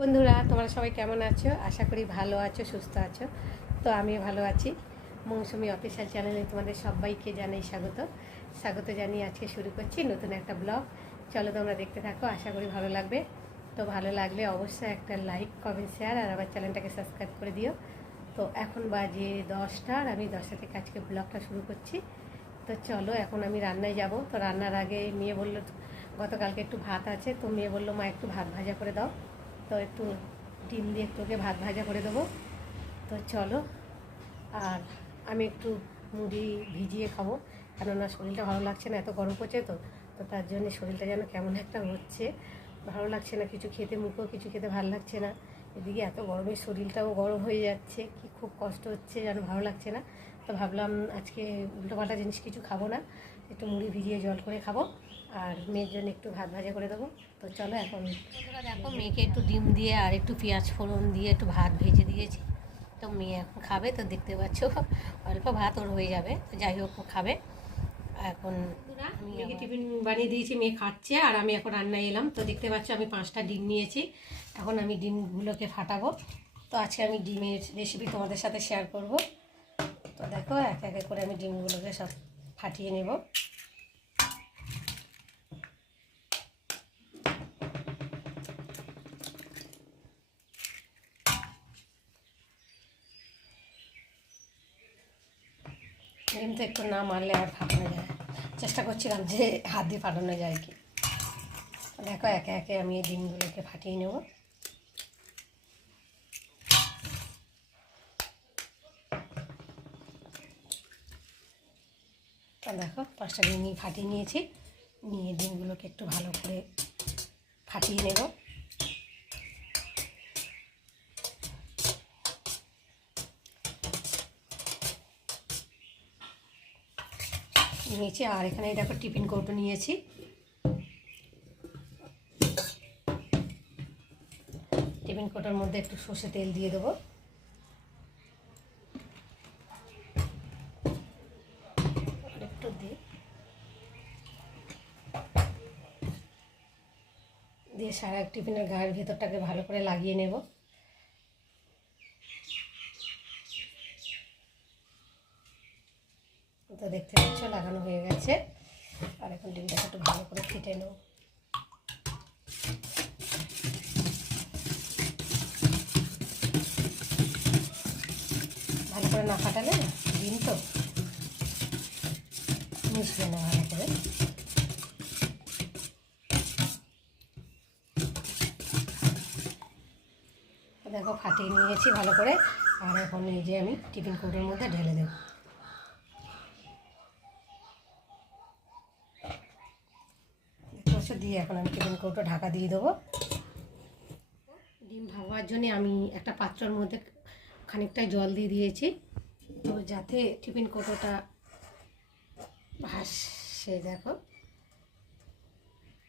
বন্ধুরা, তোমরা সবাই কেমন আছো? আশা করি ভালো আছো, সুস্থ আছো। তো আমিও ভালো আছি। মৌসুমি অফিসিয়াল চ্যানেলে তোমাদের সবাইকে জানাই স্বাগত। স্বাগত জানিয়ে আজকে শুরু করছি নতুন একটা ব্লগ। চলো তোমরা দেখতে থাকো, আশা করি ভালো লাগবে। তো ভালো লাগলে অবশ্যই একটা লাইক, কমেন্ট, শেয়ার, আর আমার চ্যানেলটাকে সাবস্ক্রাইব করে দিও। তো এখন বাজে দশটা, আর আমি দশটা থেকে আজকে ব্লগটা শুরু করছি। তো চলো, এখন আমি রান্নায় যাব। তো রান্নার আগে মেয়ে বলল, গতকালকে একটু ভাত আছে, তো মেয়ে বলল, মা, একটু ভাত ভাজা করে দাও। তো একটু ডিম দিয়ে একটু ওকে ভাত ভাজা করে দেবো। তো চলো, আর আমি একটু মুড়ি ভিজিয়ে খাব। কেননা শরীরটা ভালো লাগছে না, এত গরম পড়ছে তো। তো তার জন্য শরীরটা যেন কেমন একটা হচ্ছে। ভালো লাগছে না, কিছু খেতে মুখেও কিছু খেতে ভালো লাগছে না। এদিকে এত গরমে শরীরটাও গরম হয়ে যাচ্ছে, কি খুব কষ্ট হচ্ছে যেন ভালো লাগছে না। তো ভাবলাম আজকে উল্টোপাল্টা জিনিস কিছু খাব না, একটু মুড়ি ভিজিয়ে জল করে খাব। আর মেয়ের জন্য একটু ভাত ভাজা করে দেবো। তো চলো এখন দেখো মেয়েকে একটু ডিম দিয়ে আর একটু পেঁয়াজ ফোড়ন দিয়ে একটু ভাত ভেজে দিয়েছি। তো মেয়ে এখন খাবে তো দেখতে পাচ্ছ অল্প ভাত ওর হয়ে যাবে। তো যাই হোক ও খাবে। এখন আমি মেয়েকে টিফিন বানিয়ে দিয়েছি মেয়ে খাচ্ছে আর আমি এখন রান্নায় এলাম। তো দেখতে পাচ্ছ আমি পাঁচটা ডিম নিয়েছি। এখন আমি ডিমগুলোকে ফাটাবো। তো আজকে আমি ডিমের রেসিপি তোমাদের সাথে শেয়ার করব। তো দেখো এক একে করে আমি ডিমগুলোকে সব ফাটিয়ে নেব। ডিম তো একটু না মারলে আর ফাটানো যায়। চেষ্টা করছিলাম যে হাত দিয়ে ফাটানো যায় কি। দেখো, একে একে আমি এই ডিমগুলোকে ফাটিয়ে নেব। দেখো, পাঁচটা ডিম নিয়ে ফাটিয়ে নিয়েছি। নিয়ে ডিমগুলোকে একটু ভালো করে ফাটিয়ে নেব। নিয়েছি, আর এখানে দেখো টিফিন কৌটো নিয়েছি। টিফিন কৌটোর মধ্যে একটু সর্ষে তেল দিয়ে দেবো। একটু দিই দিয়ে সারা টিফিনের গায়ের ভেতরটাকে ভালো করে লাগিয়ে নেব তো দেখতে পাচ্ছ হয়ে গেছে আর এখন ডিমটাকে একটু ভালো করে ফেটে নেব। ভালো করে না ফাটালে ডিম তো মিশবে না ভালো করে। দেখো, ফাটিয়ে নিয়েছি ভালো করে। আর এখন এই যে আমি টিফিন কৌটোর মধ্যে ঢেলে দেবো। দিয়ে এখন আমি টিফিন কৌটো ঢাকা দিয়ে দেবো। ডিম ভাবার জন্য আমি একটা পাত্রর মধ্যে খানিকটা জল দিয়ে দিয়েছি। তো যাতে টিফিন কৌটোটা ভাসে, দেখো।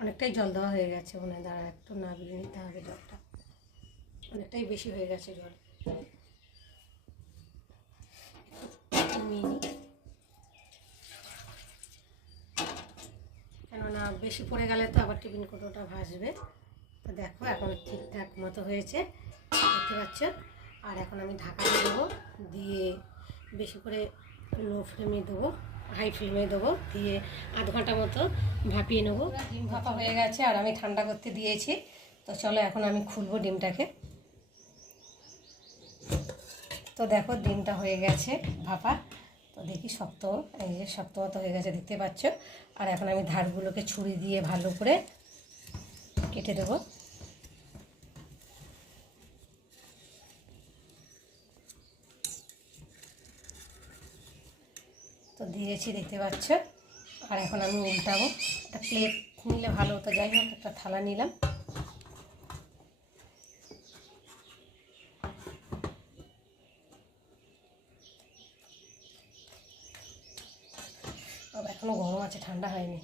অনেকটাই জল দেওয়া হয়ে গেছে মনে দাঁড়া একটু নামিয়ে নিতে হবে জলটা। অনেকটাই বেশি হয়ে গেছে জল। নিই কেননা বেশি পড়ে গেলে তো আবার টিফিন কোটোটা ভাসবে। তো দেখো, এখন ঠিকঠাক মতো হয়েছে, দেখতে পাচ্ছ? আর এখন আমি ঢাকা দিয়ে দেবো, দিয়ে বেশি করে লো ফ্লেমে দেবো, হাই ফ্লেমে দেবো, দিয়ে আধ ঘণ্টা মতো ভাপিয়ে নেব। ডিম ভাপা হয়ে গেছে, আর আমি ঠান্ডা করতে দিয়েছি। তো চলো, এখন আমি খুলবো ডিমটাকে। তো দেখো, ডিমটা হয়ে গেছে ভাপা। দেখি শক্ত, এই যে শক্ত মতো হয়ে গেছে, দেখতে পাচ্ছ? আর এখন আমি ধারগুলোকে ছুরি দিয়ে ভালো করে কেটে দেবো। তো দিয়েছি, দেখতে পাচ্ছ? আর এখন আমি উল্টাবো। একটা প্লেট নিলে ভালো হতো, যাই হোক, একটা থালা নিলাম। এখনও গরম আছে, ঠান্ডা হয়নি।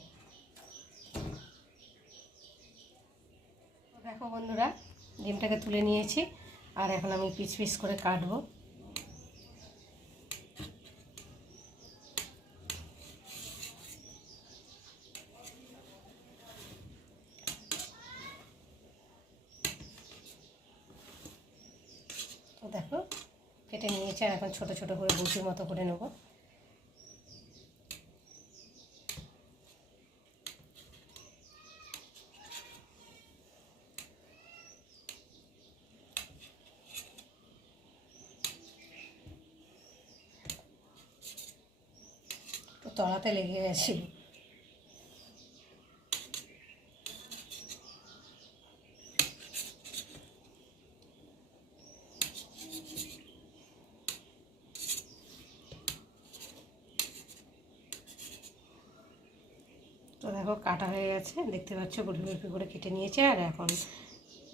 দেখো বন্ধুরা, ডিমটাকে তুলে নিয়েছি, আর এখন আমি পিস পিস করে কাটবো। তো দেখো, কেটে নিয়েছে, আর এখন ছোট ছোট করে বুটির মতো করে নেব। তলাতে লেগে গেছে। তো দেখো, কাটা হয়ে গেছে। দেখতে পাচ্ছ গুলি গুলি করে কেটে নিয়েছে, আর এখন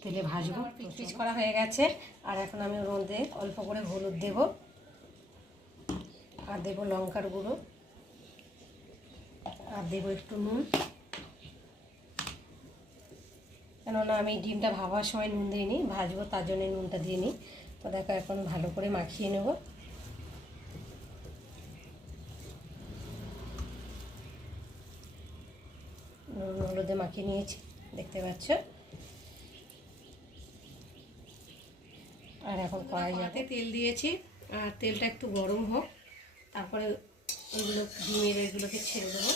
তেলে ভাজবো। পিচ করা হয়ে গেছে। আর এখন আমি ওর মধ্যে অল্প করে হলুদ দেব। আর দেবো লঙ্কার গুঁড়ো। আর দেবো একটু নুন। কেননা আমি ডিমটা ভাবার সময় নুন দিইনি ভাজবো তার জন্য নুনটা দিয়ে নিই তো দেখো এখন ভালো করে মাখিয়ে নেব। নুন হলুদে মাখিয়ে নিয়েছি দেখতে পাচ্ছ? আর এখন কড়াই যাতে তেল দিয়েছি আর তেলটা একটু গরম হোক তারপরে ওইগুলো ডিমের এগুলোকে ছেড়ে দেবো।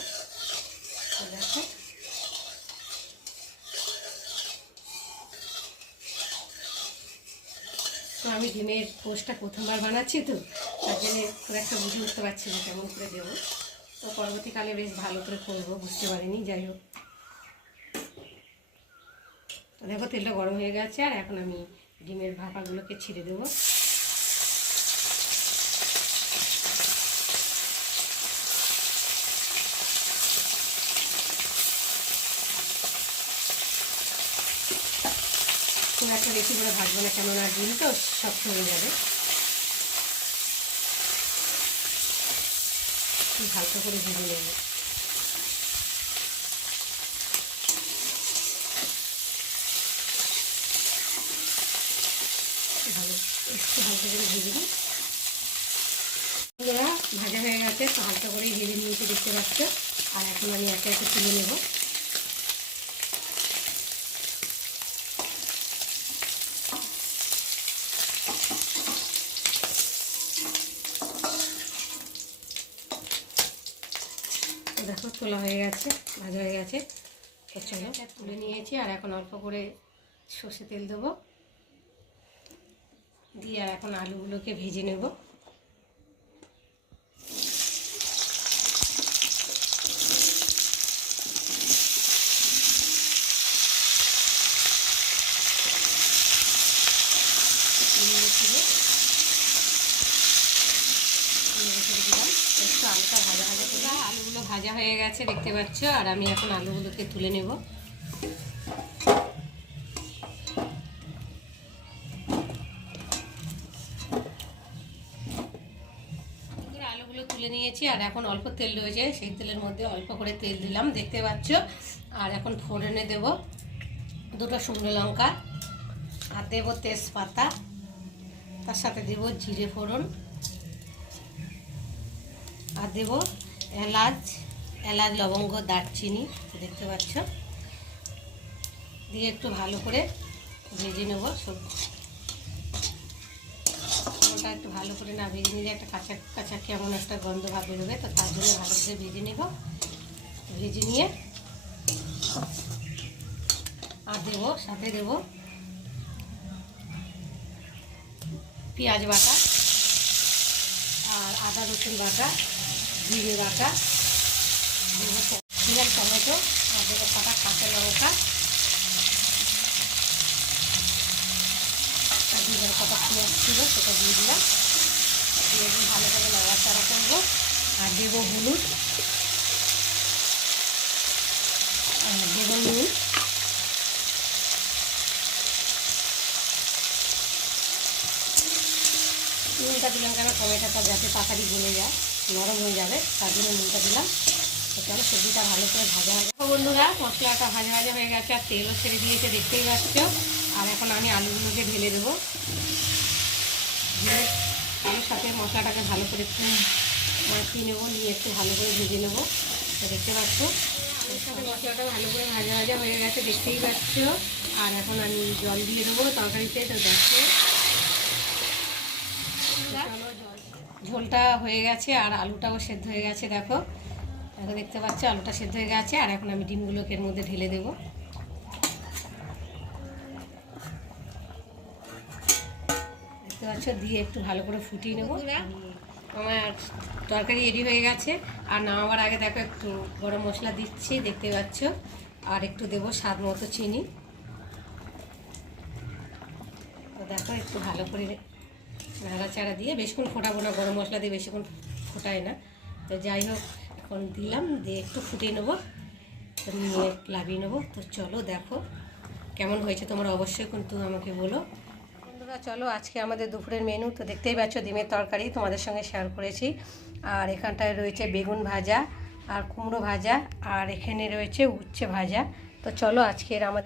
তো আমি ডিমের পোস্টটা প্রথমবার বানাচ্ছি তো, তার জন্য খুব একটা বুঝে উঠতে পারছি না কেমন করে দেবো। তো পরবর্তীকালে বেশ ভালো করে করব, বুঝতে পারিনি, যাই হোক। তো দেখো, তেলটা গরম হয়ে গেছে, আর এখন আমি ডিমের ভাপাগুলোকে ছিঁড়ে দেবো। খুব একটা বেশি করে ভাজবো না কেন কেননা ডিম তো শক্ত হয়ে যাবে। হালকা করে ভেজে নেব। ভালো, একটু হালকা করে ভেজে নিই। ভাজা হয়ে গেছে, তো হালকা করেই ভেজে নিয়েছি, দেখতে পাচ্ছ। আর এখন আমি একে একে তুলে নেব। দেখো তোলা হয়ে গেছে ভাজা হয়ে গেছে। তো চলো তুলে নিয়েছি আর এখন অল্প করে সর্ষে তেল দেবো। দিয়ে আর এখন আলুগুলোকে ভেজে নেব একটু হালকা ভাজা ভাজা করে আলুগুলো ভাজা হয়ে গেছে দেখতে পাচ্ছ? আর আমি এখন আলুগুলোকে তুলে নেব। আলুগুলো তুলে নিয়েছি, আর এখন অল্প তেল রয়েছে, সেই তেলের মধ্যে অল্প করে তেল দিলাম, দেখতে পাচ্ছ? আর এখন ফোড়নে দেব দুটো শুকনো লঙ্কা, আর দেবো তেজপাতা, তার সাথে দেব জিরে ফোড়ন, আর দেব এলাচ এলাচ, লবঙ্গ, দারচিনি দেখতে পাচ্ছ। দিয়ে একটু ভালো করে ভেজে নেব। সবজি ওটা একটু ভালো করে না ভেজে নিলে একটা কাঁচা কাঁচা কেমন একটা গন্ধ ভাব বেরোবে, তো তার জন্য ভালো করে ভেজে নেব। ভেজে নিয়ে আর দেবো, সাথে দেব পেঁয়াজ বাটা আর আদা রসুন বাটা, জিরে বাটা। ঝিঙের টমেটো, আর দেবো কাটা কাঁচা লঙ্কা। আর দিয়ে কটা পেঁয়াজ ছিল, সেটা দিয়ে দিলাম। একটু ভালো করে নাড়াচাড়া করব। আর দেবো হলুদ। আর দেবো নুন। নুনটা দিলাম কেন? টমেটোটা যাতে তাড়াতাড়ি গলে যায়, নরম হয়ে যাবে, তার জন্য নুনটা দিলাম। সবজিটা ভালো করে ভাজা ভাজা বন্ধুরা, মশলাটা ভাজা ভাজা হয়ে গেছে, আর তেলও ছেড়ে দিয়েছে, দেখতেই পাচ্ছ। আর এখন আমি আলুগুলোকে ঢেলে দেবো। আলুর সাথে মশলাটাকে ভালো করে একটু মাখিয়ে নেব, নিয়ে একটু ভালো করে ভেজে নেব। দেখতে পাচ্ছ? আলুর সাথে মশলাটা ভালো করে ভাজা ভাজা হয়ে গেছে, দেখতেই পাচ্ছ। আর এখন আমি জল দিয়ে দেবো তরকারিতে, তো দেখো। ঝোলটা হয়ে গেছে, আর আলুটাও সেদ্ধ হয়ে গেছে, দেখো। দেখো দেখতে পাচ্ছ, আলুটা সেদ্ধ হয়ে গেছে, আর এখন আমি ডিমগুলোকে এর মধ্যে ঢেলে দেবো। দেখতে পাচ্ছ, দিয়ে একটু ভালো করে ফুটিয়ে নেব। আমার তরকারি রেডি হয়ে গেছে, আর নামাবার আগে দেখো, একটু গরম মশলা দিচ্ছি, দেখতে পাচ্ছ, আর একটু দেবো স্বাদ মতো চিনি। তো দেখো, একটু ভালো করে নাড়াচাড়া দিয়ে, বেশিক্ষণ ফোটাবো না, গরম মশলা দিয়ে বেশিক্ষণ ফোটায় না। তো যাই হোক এখন দিলাম, দিয়ে একটু ফুটিয়ে নেব। নিয়ে লাভিয়ে নেব। তো চলো দেখো কেমন হয়েছে, তোমরা অবশ্যই কিন্তু আমাকে বলো। বন্ধুরা, চলো আজকে আমাদের দুপুরের মেনু তো দেখতেই পাচ্ছ, ডিমের তরকারি তোমাদের সঙ্গে শেয়ার করেছি। আর এখানটায় রয়েছে বেগুন ভাজা আর কুমড়ো ভাজা, আর এখানে রয়েছে উচ্ছে ভাজা। তো চলো আজকের আমাদের